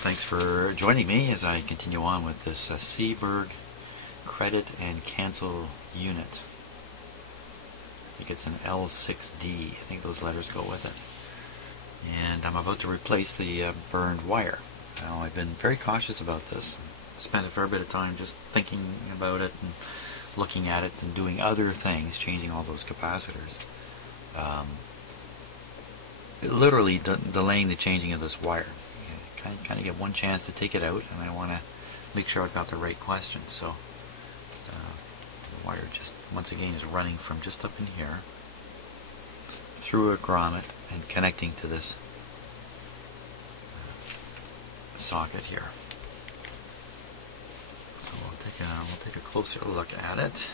Thanks for joining me as I continue on with this Seeburg credit and cancel unit. I think it's an L6D. I think those letters go with it. And I'm about to replace the burned wire. Now, I've been very cautious about this. Spent a fair bit of time just thinking about it and looking at it and doing other things, changing all those capacitors. Literally delaying the changing of this wire. Kind of get one chance to take it out, and I want to make sure I've got the right question. So the wire just once again is running from just up in here through a grommet and connecting to this socket here. So we'll take a closer look at it.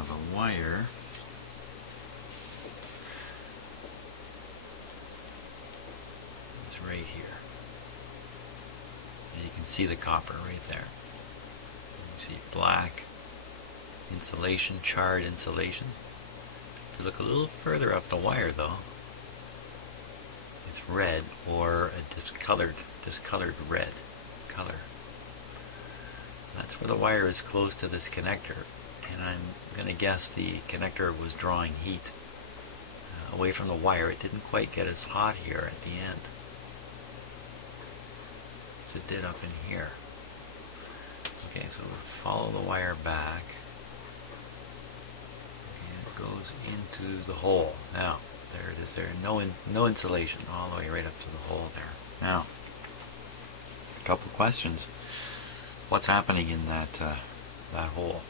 The wire is right here, and you can see the copper right there. You see black insulation, charred insulation. If you look a little further up the wire, though, it's red, or a discolored red color. That's where the wire is close to this connector. And I'm going to guess the connector was drawing heat away from the wire. It didn't quite get as hot here at the end as it did up in here. Okay, so we'll follow the wire back, and it goes into the hole. Now, there it is. There, no insulation all the way right up to the hole there. Now, a couple questions. What's happening in that hole?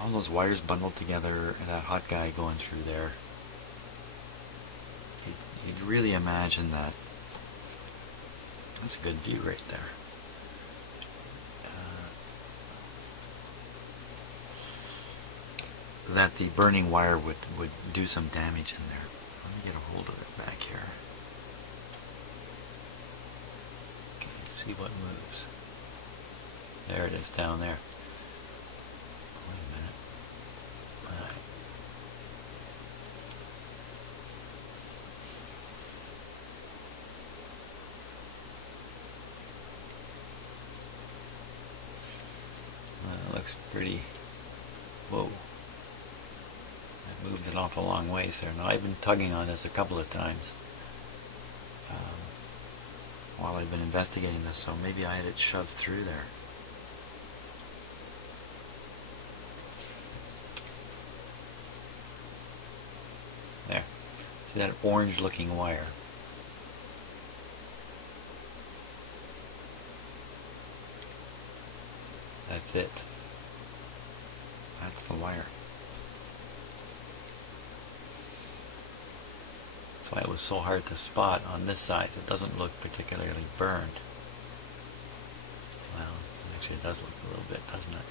All those wires bundled together, and that hot guy going through there. You'd really imagine that. That's a good view right there. That the burning wire would do some damage in there. Let me get a hold of it back here. See what moves. There it is down there. Wait a minute. Alright. Well, that looks pretty... Whoa. That moved an awful long ways there. Now, I've been tugging on this a couple of times while I've been investigating this, so maybe I had it shoved through there. There. See that orange looking wire? That's it. That's the wire. That's why it was so hard to spot on this side. It doesn't look particularly burned. Well, actually it does look a little bit, doesn't it?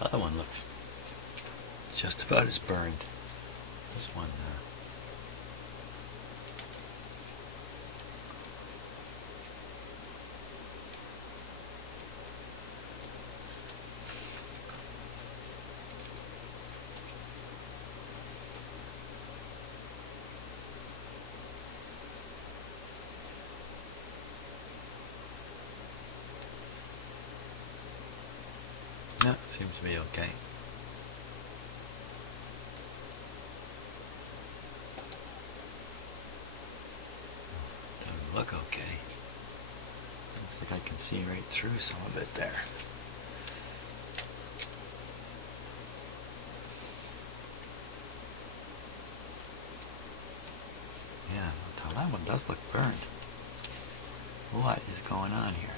The other one looks just about as burned. This one no, seems to be okay. Doesn't look okay. Looks like I can see right through some of it there. Yeah, that one does look burned. What is going on here?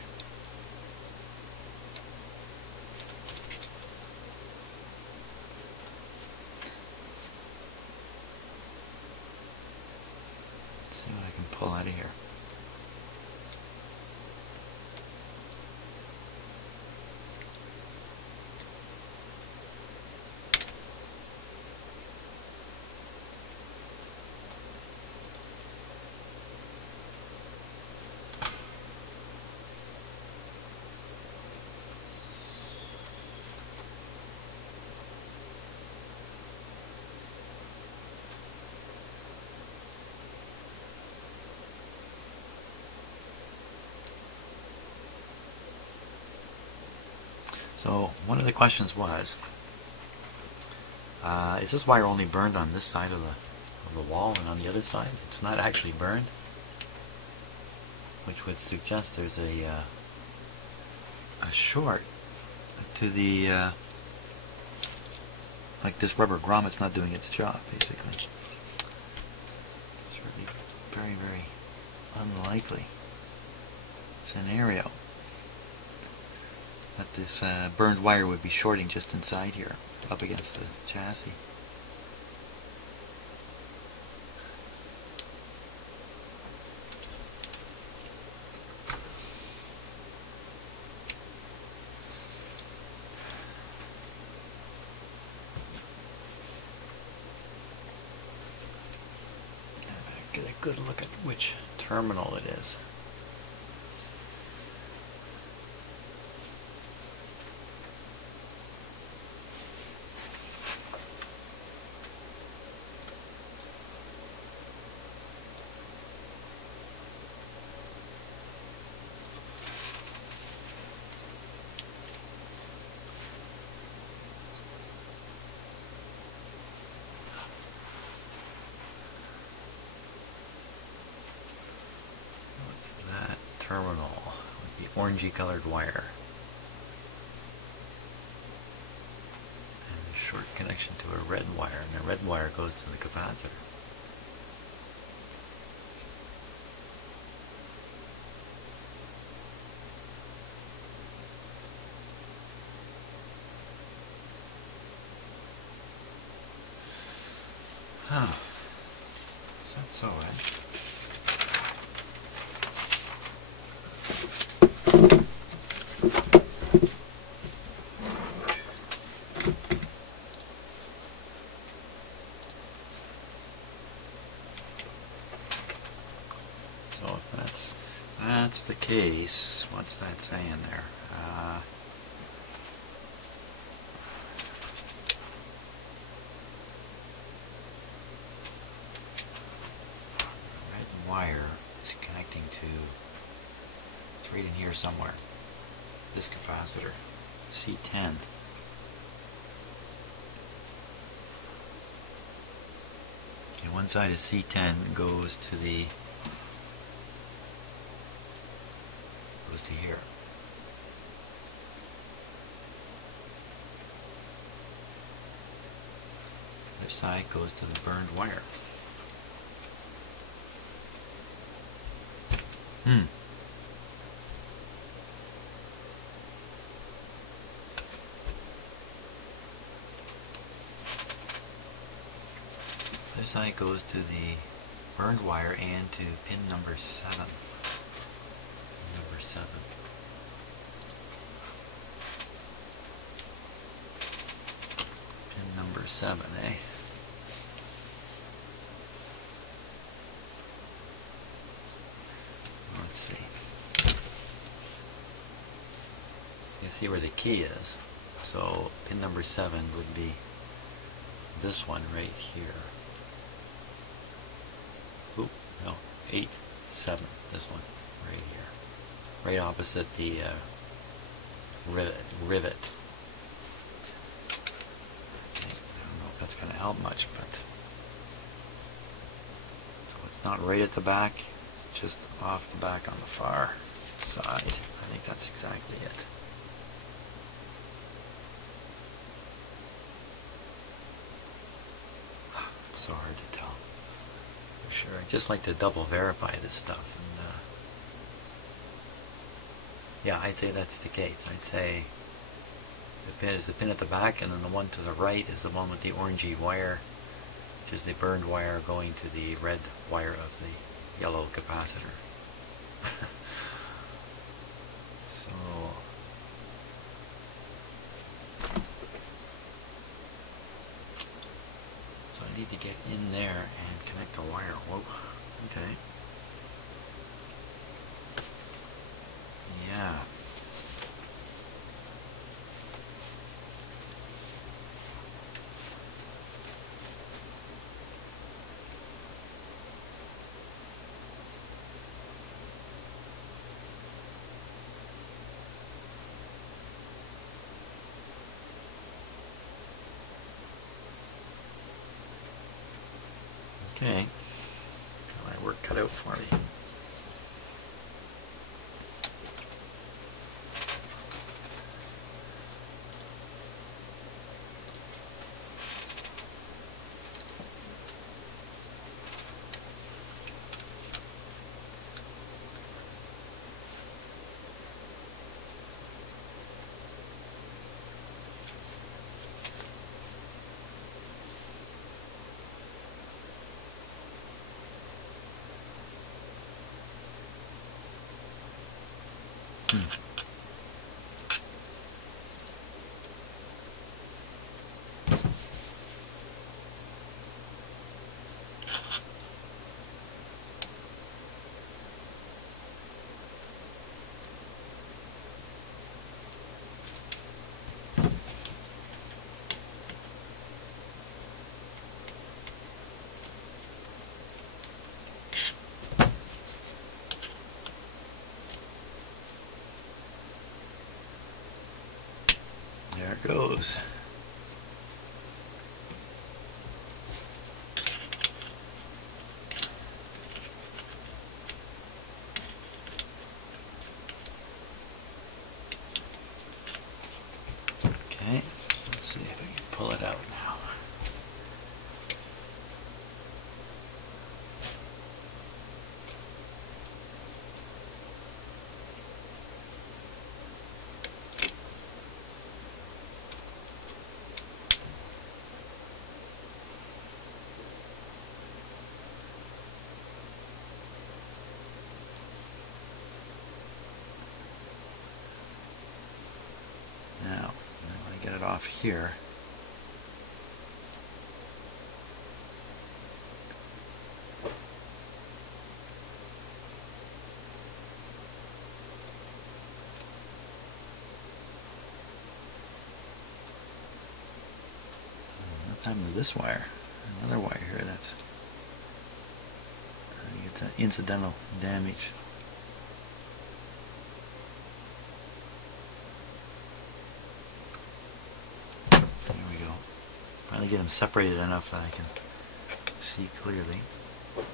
See what I can pull out of here. So one of the questions was, is this wire only burned on this side of the wall and on the other side it's not actually burned? Which would suggest there's a short to the, like this rubber grommet's not doing its job, basically. Certainly very, very unlikely scenario that this burned wire would be shorting just inside here, up against the chassis. Get a good look at which terminal it is. Terminal with the orangey colored wire and a short connection to a red wire, and the red wire goes to the capacitor. Huh. That's so right. So if that's the case, what's that saying there? Red wire is connecting to, it's right in here somewhere, this capacitor, C10. Okay, one side of C10 goes to here. The other side goes to the burned wire. The other side goes to the burned wire and to pin number 7. Number 7. Pin number 7, eh? Let's see. You see where the key is. So pin number 7 would be this one right here. Oop, no, 8, 7. This one right here, right opposite the rivet. Okay, I don't know if that's going to help much, but so it's not right at the back. It's just off the back on the far side. I think that's exactly it. It's so hard to tell. For sure. I just like to double verify this stuff. And yeah, I'd say that's the case. I'd say the pin is the pin at the back, and then the one to the right is the one with the orangey wire, which is the burned wire going to the red wire of the yellow capacitor. So I need to get in there and connect the wire. Whoa. Okay. Yeah. Okay, got my work cut out for me. There it goes. Okay, let's see if I can pull it out now. Now I get it off here. What time is this wire? Another wire here that's it's an incidental damage. Finally get them separated enough that I can see clearly. And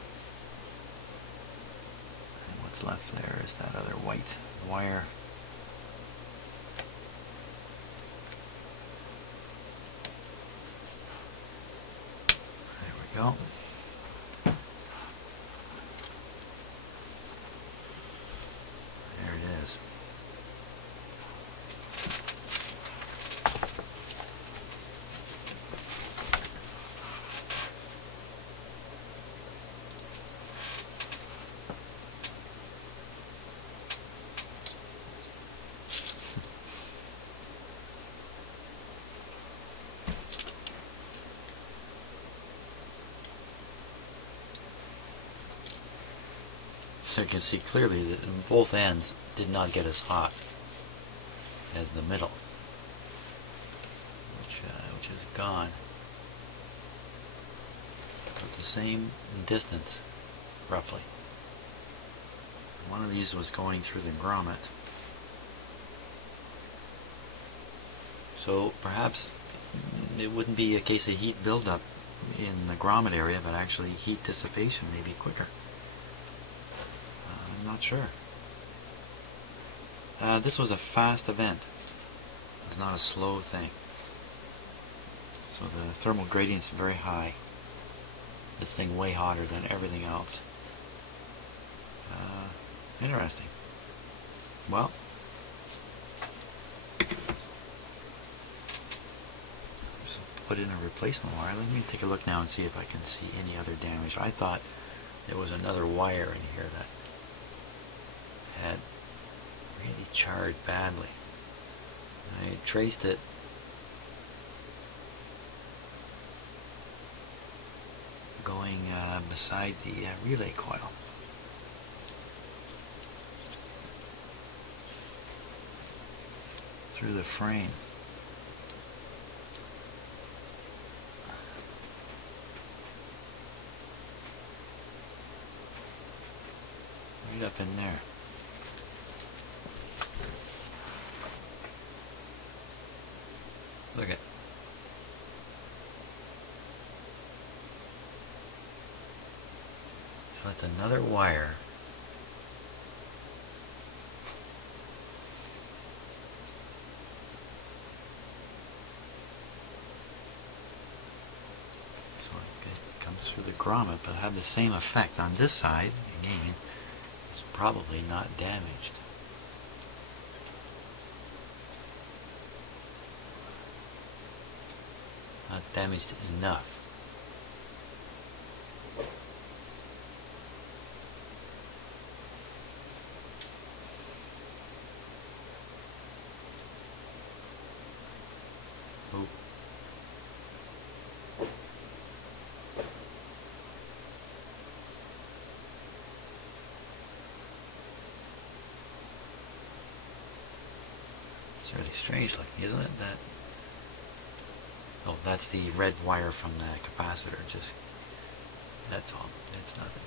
what's left there is that other white wire. There we go. There it is. So you can see clearly that both ends did not get as hot as the middle, which is gone. But the same distance, roughly. One of these was going through the grommet. So perhaps it wouldn't be a case of heat buildup in the grommet area, but actually heat dissipation may be quicker. I'm not sure. This was a fast event. It was not a slow thing. So the thermal gradient's very high. This thing way hotter than everything else. Interesting. Well, just put in a replacement wire. Let me take a look now and see if I can see any other damage. I thought there was another wire in here that had really charred badly. I traced it going beside the relay coil. Through the frame. Right up in there. Look at. So that's another wire. So it comes through the grommet, but have the same effect on this side. Again, it's probably not damaged. Not damaged enough. Oh. It's really strange looking, isn't it? That. Oh, that's the red wire from the capacitor. Just that's all. It's nothing.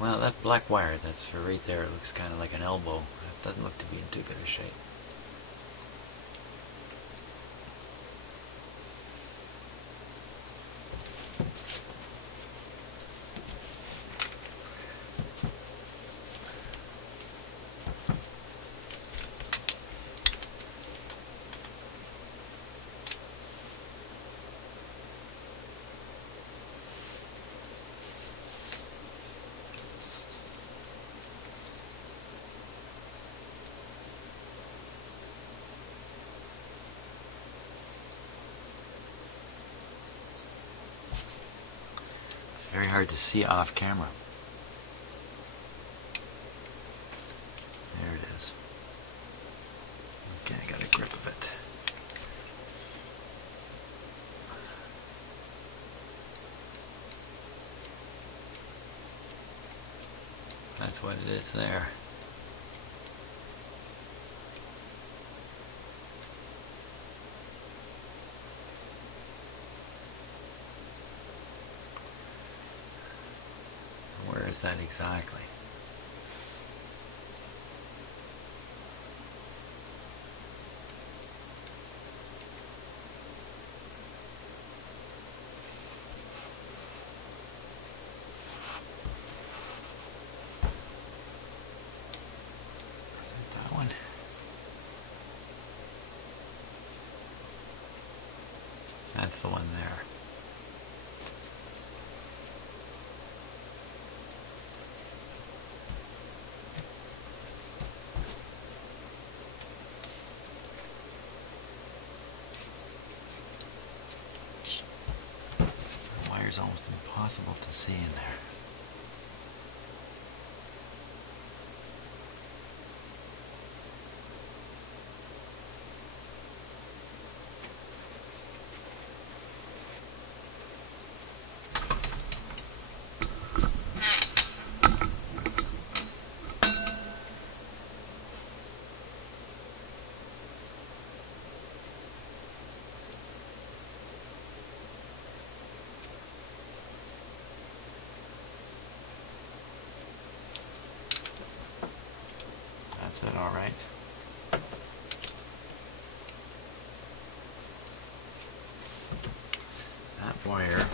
Well, that black wire that's right there looks kind of like an elbow. It doesn't look to be in too good a shape. Very hard to see off camera. There it is. Okay, I got a grip of it. That's what it is there. Where is that exactly? Is it that one? That's the one there. It's almost impossible to see in there. That's it, all right. That wire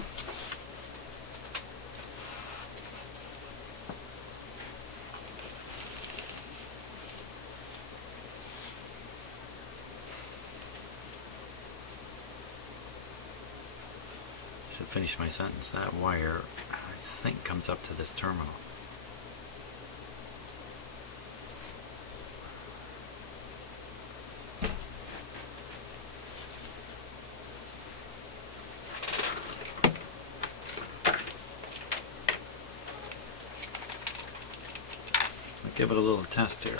should finish my sentence. That wire, I think, comes up to this terminal. Give it a little test here.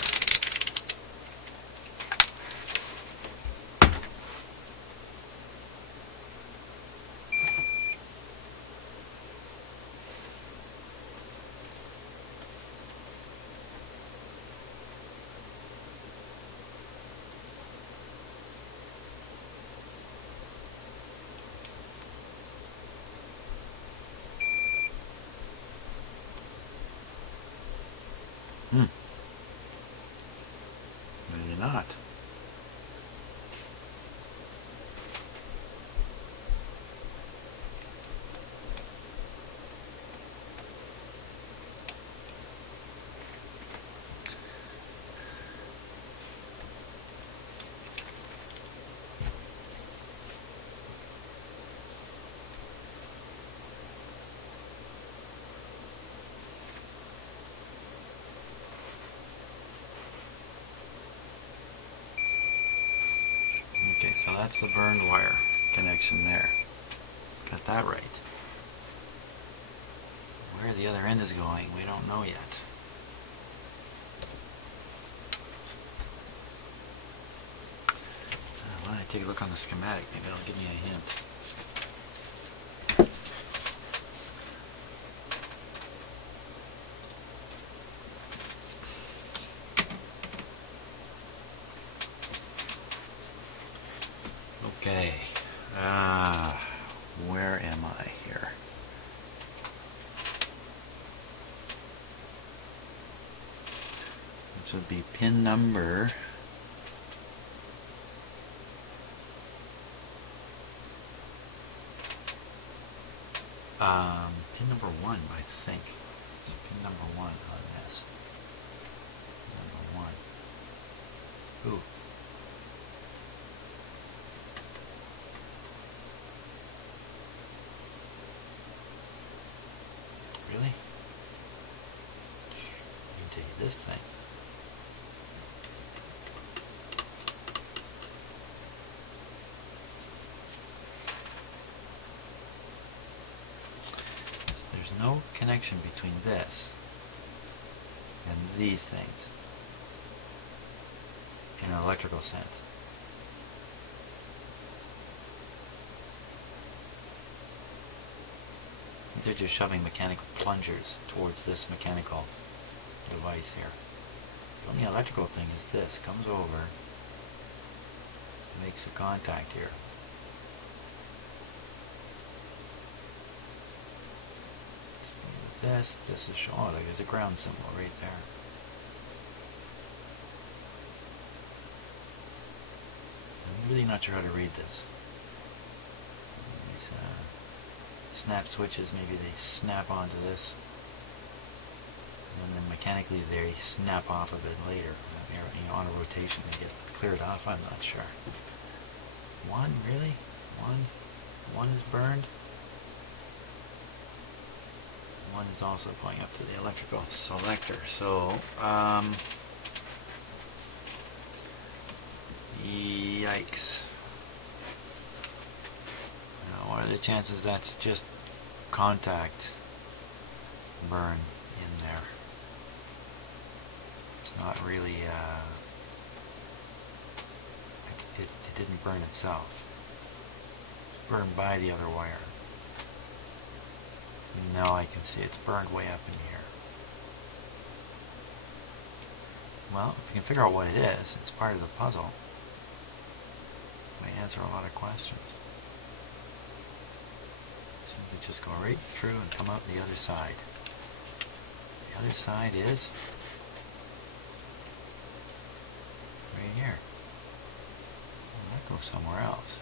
Maybe not. that's the burned wire connection there. Got that right. Where the other end is going, we don't know yet. Why don't I take a look on the schematic? Maybe it'll give me a hint. Okay. Where am I here? This would be pin number pin number 1, I think. So pin number 1 on this. Number 1. Ooh. Really? Into this thing. There's no connection between this and these things in an electrical sense. These are just shoving mechanical plungers towards this mechanical device here. The only electrical thing is this. Comes over, makes a contact here. This is showing, oh, there's a ground symbol right there. I'm really not sure how to read this. These snap switches, maybe they snap onto this, and then mechanically they snap off of it later. You know, on a rotation they get cleared off. I'm not sure. One, really? One is burned. One is also going up to the electrical selector. So, yikes. Now, what are the chances that's just contact burn in there? It's not really, it didn't burn itself. It's burned by the other wire. No, I can see it's burned way up in here. Well, if we can figure out what it is, it's part of the puzzle. It might answer a lot of questions. Simply just go right through and come out the other side. The other side is right here. Well, that goes somewhere else.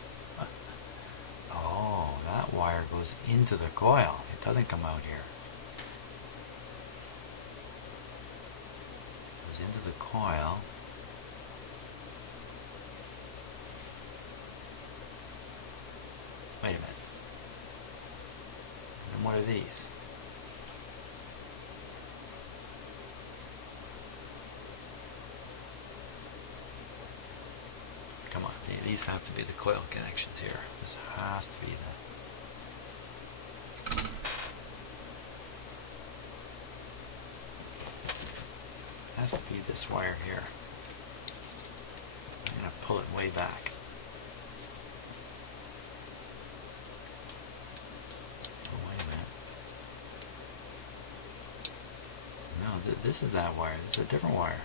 Oh, that wire goes into the coil. It doesn't come out here. It goes into the coil. Wait a minute. And what are these? Come on, these have to be the coil connections here. This has to be the... has to be this wire here. I'm going to pull it way back. Oh, wait a minute. No, this is that wire. This is a different wire.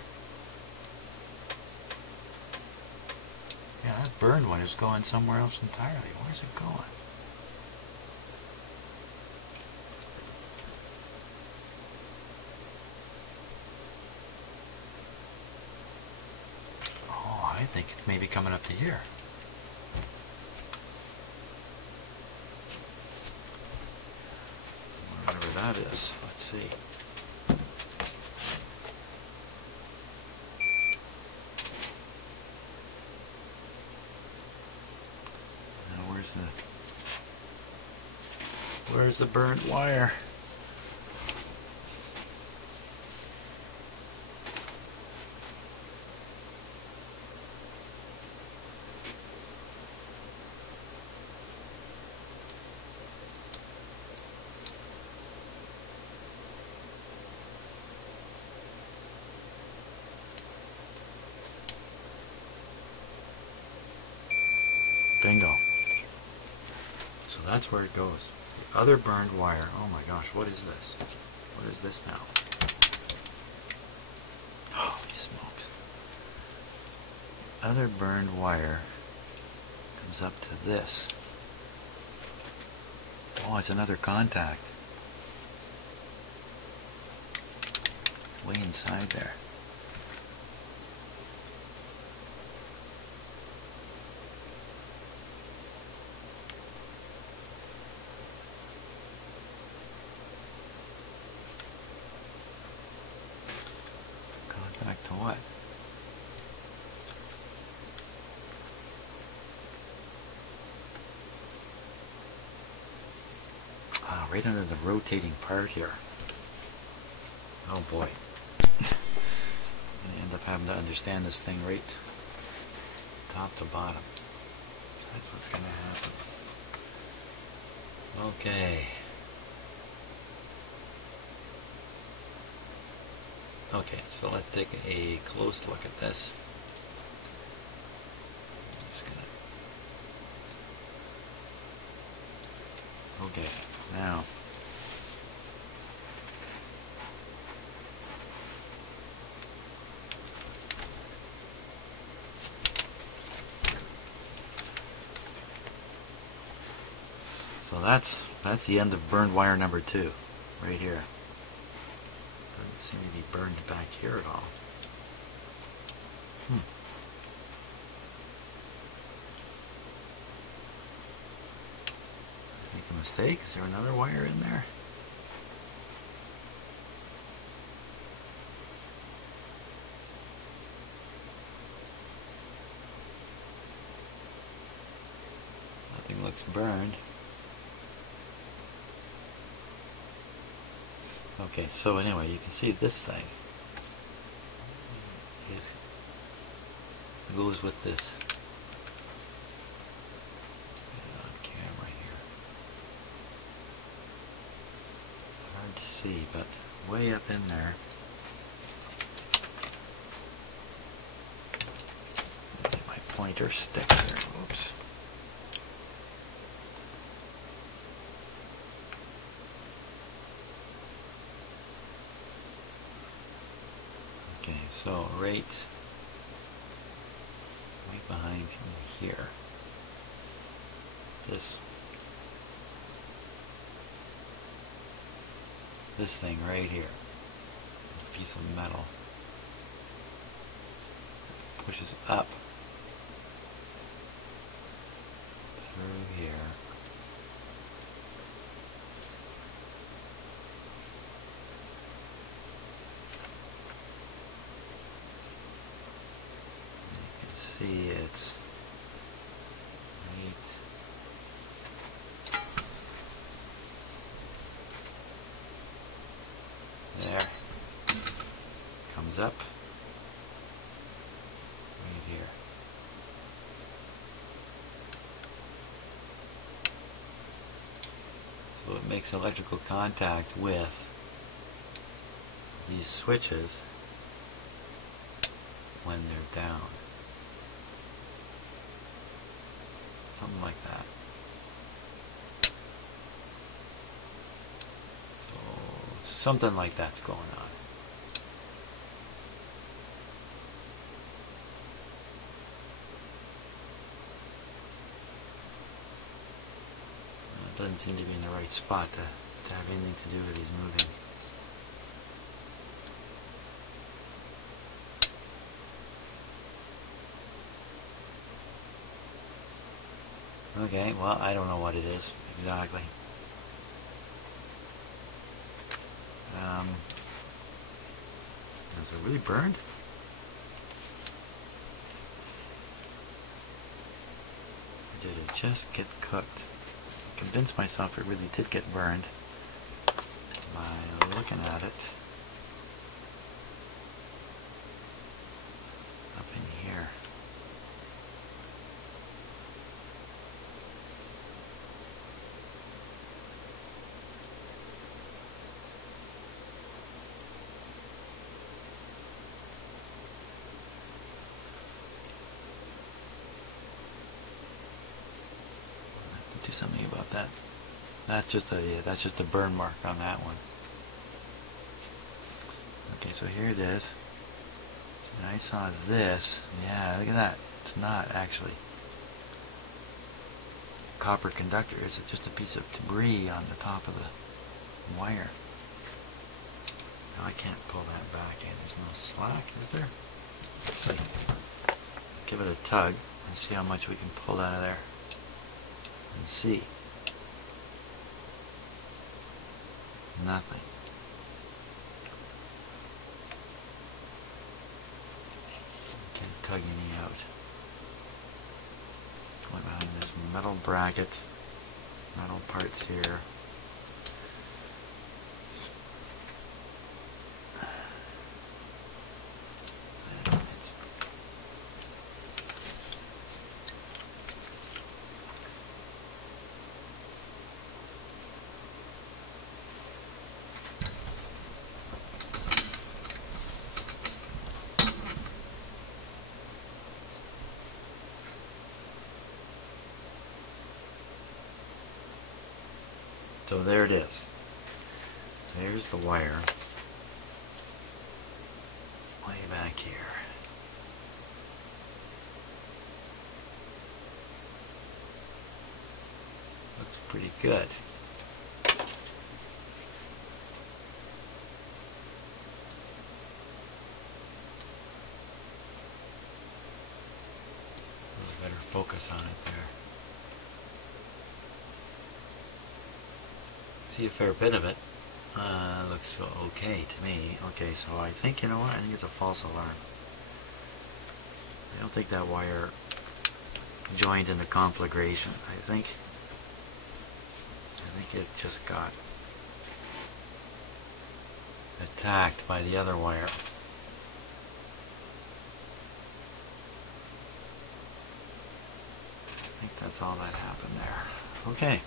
Yeah, that burned one is going somewhere else entirely. Where's it going? Oh, I think it's maybe coming up to here. Whatever that is. Let's see. Where's the burnt wire? So that's where it goes. The other burned wire. Oh my gosh, what is this? What is this now? Holy smokes. The other burned wire comes up to this. Oh, it's another contact. Way inside there. Contact to what? Ah, right under the rotating part here. Oh boy. I end up having to understand this thing right top to bottom. That's what's going to happen. Okay. Okay, so let's take a close look at this. I'm just gonna... Okay, now so that's the end of burned wire number 2, right here. Doesn't seem to be burned back here at all. Make a mistake? Is there another wire in there? Nothing looks burned. Okay, so anyway, you can see this thing goes with this on camera here. Hard to see, but way up in there. Get my pointer stick here. Oops. Okay, so right behind here, this thing right here, this piece of metal pushes up through here. See, it's right there. Comes up right here. So it makes electrical contact with these switches when they're down. Something like that. So something like that's going on. It doesn't seem to be in the right spot to have anything to do with these moving. Okay, well, I don't know what it is exactly. Is it really burned? Or did it just get cooked? I convinced myself it really did get burned by looking at it up in here. Do something about that's just a burn mark on that one. Okay, so here it is. So I saw this. Yeah, look at that. It's not actually a copper conductor. It's just a piece of debris on the top of the wire. Now I can't pull that back in. There's no slack, is there? Let's see. Give it a tug and see how much we can pull out of there. And see. Nothing. Can't tug any out. Going behind this metal bracket, metal parts here. So there it is. There's the wire. Way back here. Looks pretty good. A little better focus on it there. See a fair bit of it. Looks okay to me. Okay, so I think, you know what, I think it's a false alarm. I don't think that wire joined in the conflagration. I think it just got attacked by the other wire. I think that's all that happened there. Okay.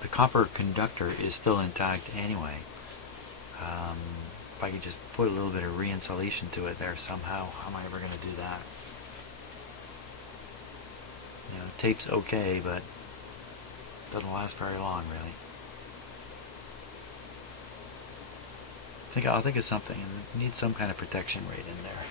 The copper conductor is still intact anyway. If I could just put a little bit of re-insulation to it there somehow, how am I ever going to do that? You know, tape's okay, but doesn't last very long, really. I'll think of something. It needs some kind of protection right in there.